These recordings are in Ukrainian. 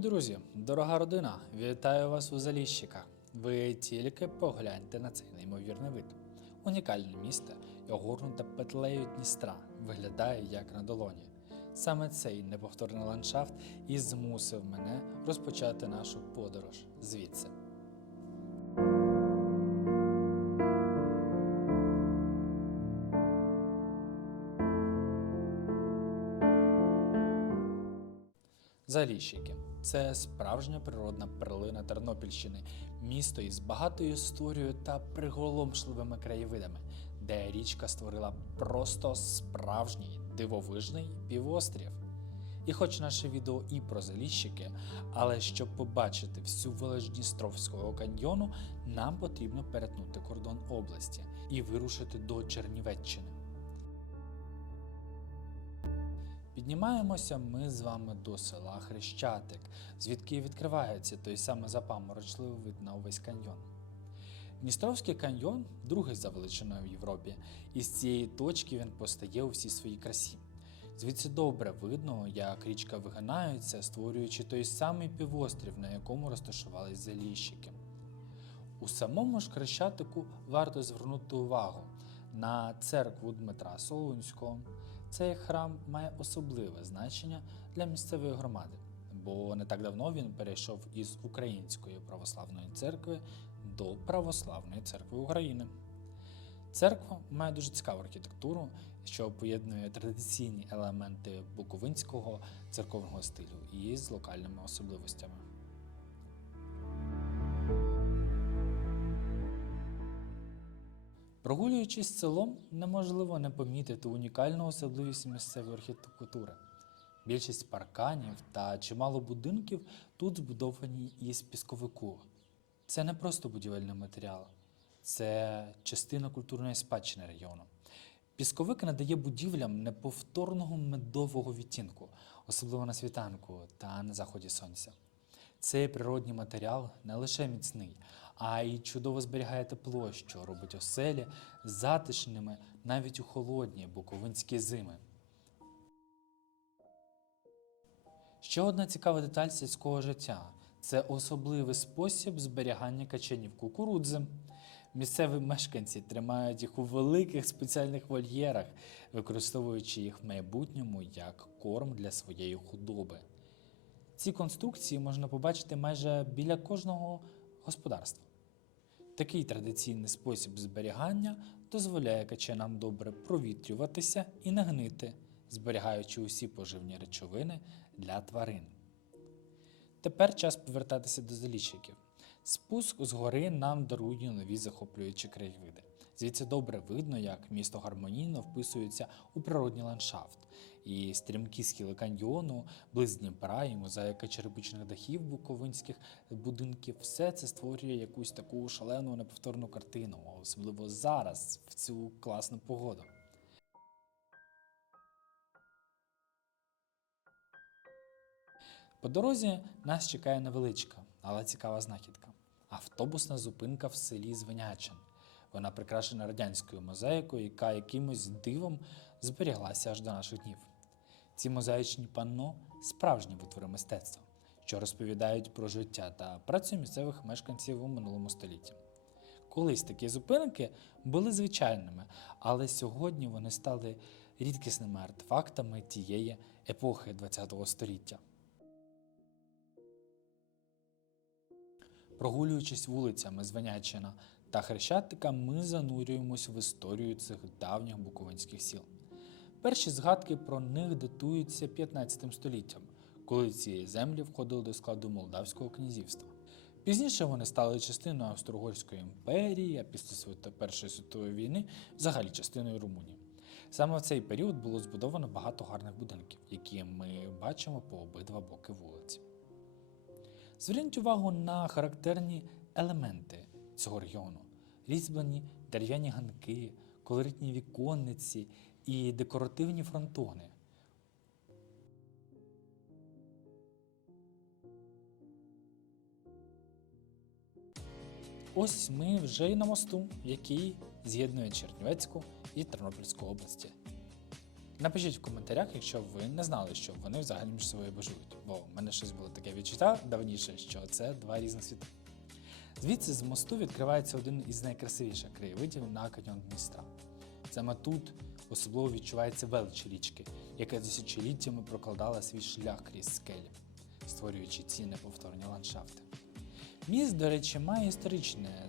Друзі, дорога родина, вітаю вас у Заліщика. Ви тільки погляньте на цей неймовірний вид. Унікальне місто, і огорнуте петлею Дністра, виглядає як на долоні. Саме цей неповторний ландшафт і змусив мене розпочати нашу подорож звідси. Заліщики це справжня природна перлина Тернопільщини, місто із багатою історією та приголомшливими краєвидами, де річка створила просто справжній дивовижний півострів. І хоч наше відео і про заліщики, але щоб побачити всю велич Дністровського каньйону, нам потрібно перетнути кордон області і вирушити до Чернівеччини. Піднімаємося ми з вами до села Хрещатик, звідки відкривається той самий запаморочливий вид на увесь каньйон. Дністровський каньйон другий за величиною в Європі, і з цієї точки він постає у всій своїй красі. Звідси добре видно, як річка вигинається, створюючи той самий півострів, на якому розташувались заліщики. У самому ж Хрещатику варто звернути увагу на церкву Дмитра Солунського. Цей храм має особливе значення для місцевої громади, бо не так давно він перейшов із Української православної церкви до Православної церкви України. Церква має дуже цікаву архітектуру, що поєднує традиційні елементи буковинського церковного стилю із локальними особливостями. Прогулюючись селом, неможливо не помітити унікальну особливість місцевої архітектури. Більшість парканів та чимало будинків тут збудовані із пісковику. Це не просто будівельний матеріал, це частина культурної спадщини регіону. Пісковик надає будівлям неповторного медового відтінку, особливо на світанку та на заході сонця. Цей природній матеріал не лише міцний, а й чудово зберігає тепло, що робить оселі затишними навіть у холодні буковинські зими. Ще одна цікава деталь сільського життя це особливий спосіб зберігання качанів кукурудзи. Місцеві мешканці тримають їх у великих спеціальних вольєрах, використовуючи їх в майбутньому як корм для своєї худоби. Ці конструкції можна побачити майже біля кожного господарства. Такий традиційний спосіб зберігання дозволяє качанам добре провітрюватися і не гнити, зберігаючи усі поживні речовини для тварин. Тепер час повертатися до заліщиків. Спуск з гори нам дарує нові захоплюючі краєвиди. Звідси добре видно, як місто гармонійно вписується у природній ландшафт, і стрімкі схили каньйону, близ Дніпра і мозаїка черепичних дахів буковинських будинків, все це створює якусь таку шалену неповторну картину, особливо зараз, в цю класну погоду. По дорозі нас чекає невеличка, але цікава знахідка автобусна зупинка в селі Звенячин. Вона прикрашена радянською мозаїкою, яка якимось дивом зберіглася аж до наших днів. Ці мозаїчні панно справжні витвори мистецтва, що розповідають про життя та працю місцевих мешканців у минулому столітті. Колись такі зупинки були звичайними, але сьогодні вони стали рідкісними артефактами тієї епохи ХХ століття. Прогулюючись вулицями Звенячина та Хрещатика, ми занурюємось в історію цих давніх буковинських сіл. Перші згадки про них датуються 15 століттям, коли ці землі входили до складу Молдавського князівства. Пізніше вони стали частиною Австро-Угорської імперії, а після Першої світової війни взагалі частиною Румунії. Саме в цей період було збудовано багато гарних будинків, які ми бачимо по обидва боки вулиці. Зверніть увагу на характерні елементи цього регіону: різьблені дерев'яні ганки, колоритні віконниці і декоративні фронтони. Ось ми вже й на мосту, який з'єднує Чернівецьку і Тернопільську області. Напишіть в коментарях, якщо ви не знали, що вони взагалі між собою бажують, бо в мене щось було таке відчуття давніше, що це два різних світи. Звідси з мосту відкривається один із найкрасивіших краєвидів на каньйон Дністра. Саме тут особливо відчувається велич річки, яка тисячоліттями прокладала свій шлях крізь скелі, створюючи ці неповторні ландшафти. Міст, до речі, має історичне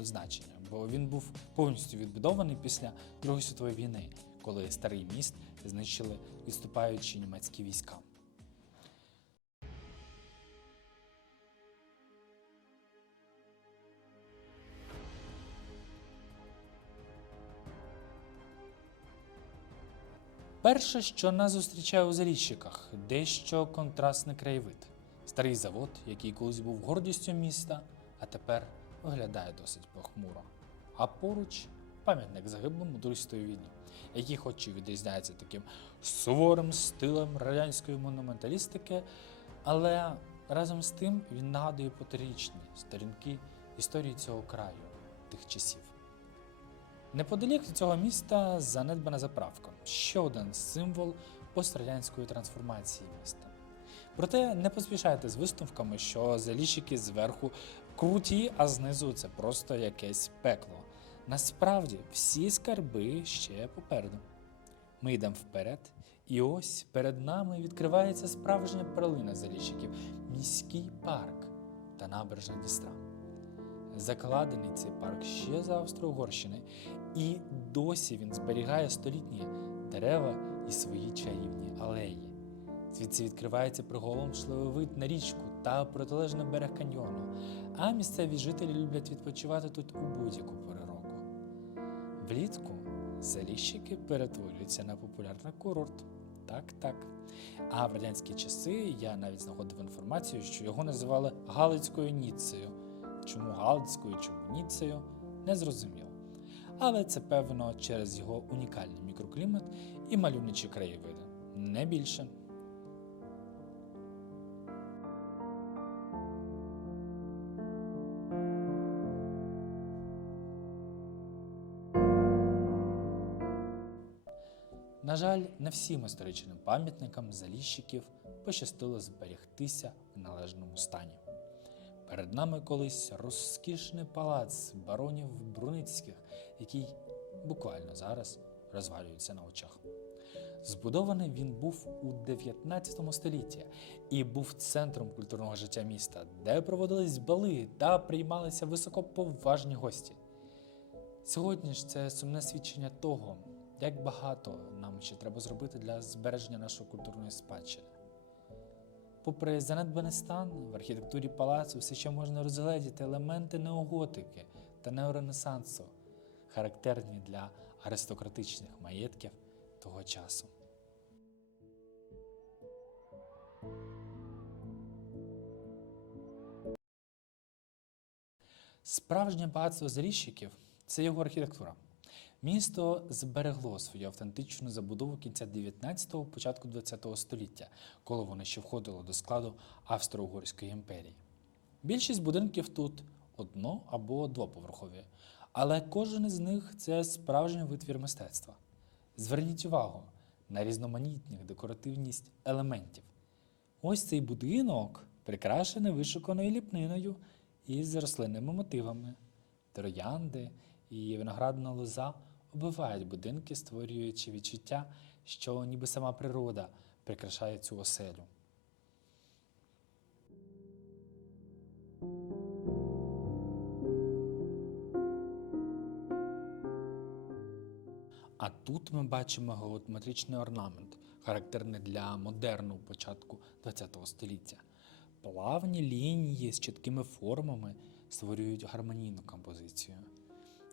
значення, бо він був повністю відбудований після Другої світової війни, коли старий міст знищили відступаючі німецькі війська. Перше, що нас зустрічає у Заліщиках, дещо контрастний краєвид. Старий завод, який колись був гордістю міста, а тепер виглядає досить похмуро. А поруч пам'ятник загиблим у Другій війні, який хоч і відрізняється таким суворим стилем радянської монументалістики, але разом з тим він нагадує поторічні сторінки історії цього краю тих часів. Неподалік цього міста занедбана заправка ще один символ пострадянської трансформації міста. Проте не поспішайте з висновками, що заліщики зверху круті, а знизу це просто якесь пекло. Насправді всі скарби ще попереду. Ми йдемо вперед, і ось перед нами відкривається справжня перлина заліщиків міський парк та набережна Дністра. Закладений цей парк ще за Австро-Угорщини, і досі він зберігає столітні дерева і свої чарівні алеї. Звідси відкривається приголомшливий вид на річку та протилежний берег каньйону, а місцеві жителі люблять відпочивати тут у будь-яку пору року. Влітку заліщики перетворюються на популярний курорт. Так, так. А в радянські часи я навіть знаходив інформацію, що його називали Галицькою Ніцею. Чому Галицькою, чому Ніцею, не зрозуміло. Але це певно через його унікальний мікроклімат і мальовничі краєвиди. Не більше. На жаль, не всім історичним пам'ятникам заліщиків пощастило зберегтися в належному стані. Перед нами колись розкішний палац баронів Бруницьких, який буквально зараз розвалюється на очах. Збудований він був у 19 столітті і був центром культурного життя міста, де проводились бали та приймалися високоповажні гості. Сьогодні ж це сумне свідчення того, як багато нам ще треба зробити для збереження нашої культурної спадщини. Попри занедбаний стан, в архітектурі палацу все ще можна розгледіти елементи неоготики та неоренесансу, характерні для аристократичних маєтків того часу. Справжнє багатство заріщиків це його архітектура. Місто зберегло свою автентичну забудову кінця 19-го, початку 20-го століття, коли воно ще входило до складу Австро-Угорської імперії. Більшість будинків тут одно або двоповерхові, але кожен із них це справжній витвір мистецтва. Зверніть увагу на різноманітність декоративність елементів. Ось цей будинок прикрашений вишуканою ліпниною із рослинними мотивами. Троянди і виноградна лоза оббивають будинки, створюючи відчуття, що ніби сама природа прикрашає цю оселю. А тут ми бачимо геометричний орнамент, характерний для модерного початку ХХ століття. Плавні лінії з чіткими формами створюють гармонійну композицію.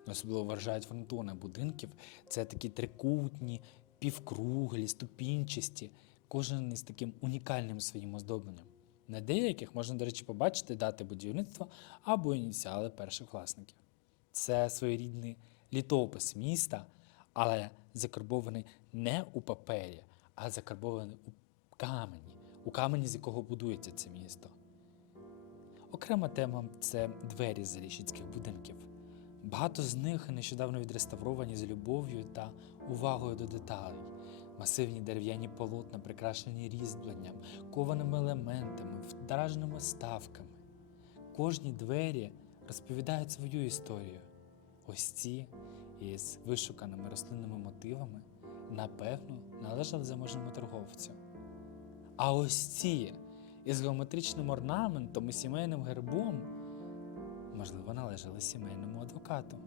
Особливо вражають фронтони будинків. Це такі трикутні, півкруглі, ступінчасті, кожен із таким унікальним своїм оздобленням. На деяких можна, до речі, побачити дати будівництва або ініціали перших власників. Це своєрідний літопис міста, але закарбований не у папері, а закарбований у камені, у камені, з якого будується це місто. Окрема тема це двері заліщицьких будинків. Багато з них нещодавно відреставровані з любов'ю та увагою до деталей. Масивні дерев'яні полотна, прикрашені різьбленням, кованими елементами, вдраженими ставками. Кожні двері розповідають свою історію. Ось ці із вишуканими рослинними мотивами, напевно, належали заможному торговцю. А ось ці із геометричним орнаментом і сімейним гербом, можливо, належали сімейному адвокату.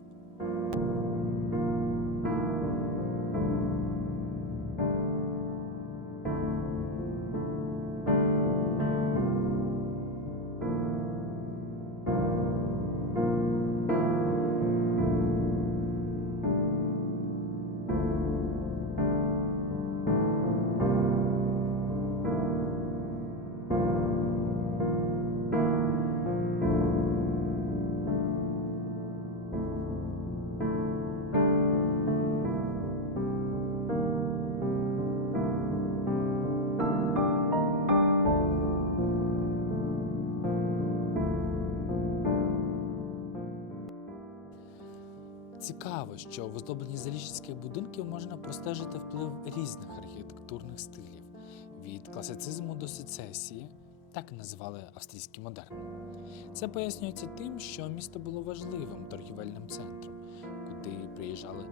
Цікаво, що в оздобленні заліщицьких будинків можна простежити вплив різних архітектурних стилів від класицизму до сецесії, так і називали австрійський модерн. Це пояснюється тим, що місто було важливим торгівельним центром, куди приїжджали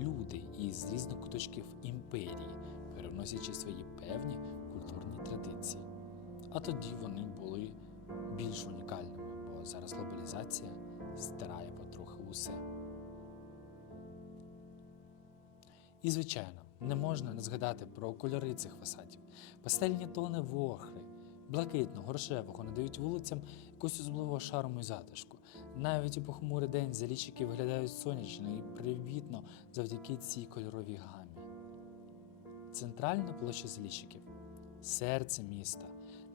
люди із різних куточків імперії, переносячи свої певні культурні традиції. А тоді вони були більш унікальними, бо зараз глобалізація стирає потрохи усе. І, звичайно, не можна не згадати про кольори цих фасадів. Пастельні тони вохри, блакитного, рожевого надають вулицям якогось особливого шарму і затишку. Навіть у похмурий день залічики виглядають сонячно і привітно завдяки цій кольоровій гамі. Центральна площа залічиків серце міста,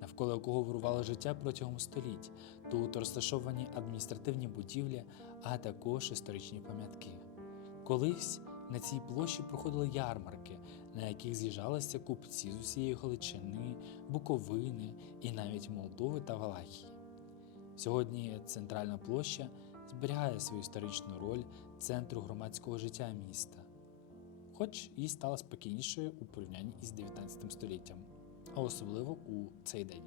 навколо якого вирувало життя протягом століть. Тут розташовані адміністративні будівлі, а також історичні пам'ятки. Колись на цій площі проходили ярмарки, на яких з'їжджалися купці з усієї Галичини, Буковини і навіть Молдови та Валахії. Сьогодні центральна площа зберігає свою історичну роль центру громадського життя міста, хоч і стала спокійнішою у порівнянні із 19 століттям, а особливо у цей день.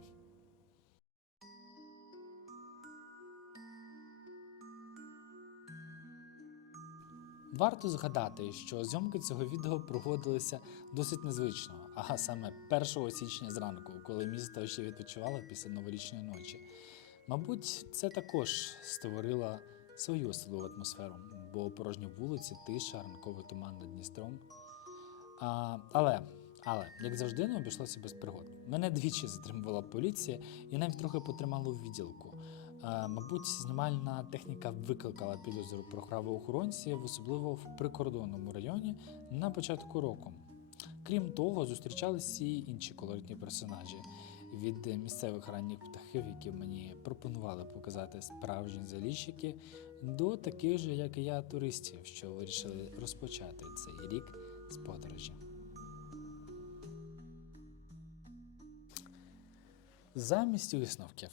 Варто згадати, що зйомки цього відео проводилися досить незвично, а саме 1 січня зранку, коли місто ще відпочивало після новорічної ночі. Мабуть, це також створило свою особливу атмосферу, бо порожні вулиці, тиша, ранковий туман над Дністром. А, але, але, як завжди, не обійшлося без пригод. Мене двічі затримувала поліція і навіть трохи потримала у відділку. Е, Мабуть, знімальна техніка викликала підозру про правоохоронців, особливо в прикордонному районі на початку року. Крім того, зустрічалися і інші колоритні персонажі від місцевих ранніх птахів, які мені пропонували показати справжні заліщики, до таких же, як і я, туристів, що вирішили розпочати цей рік з подорожі. Замість висновків.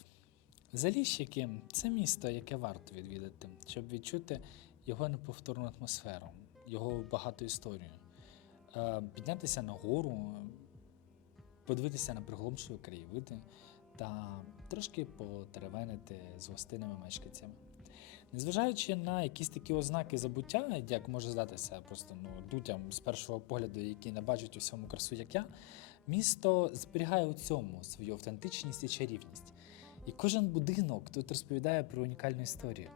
Заліщики це місто, яке варто відвідати, щоб відчути його неповторну атмосферу, його багату історію, Е, піднятися на гору, подивитися на приголомшливі краєвиди та трошки потеревенити з гостинними мешканцями. Незважаючи на якісь такі ознаки забуття, як може здатися просто ну, людям з першого погляду, які не бачать усьому красу, як я, місто зберігає у цьому свою автентичність і чарівність. І кожен будинок тут розповідає про унікальну історію.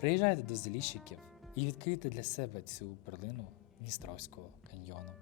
Приїжджайте до Заліщиків і відкрийте для себе цю перлину Дністровського каньйону.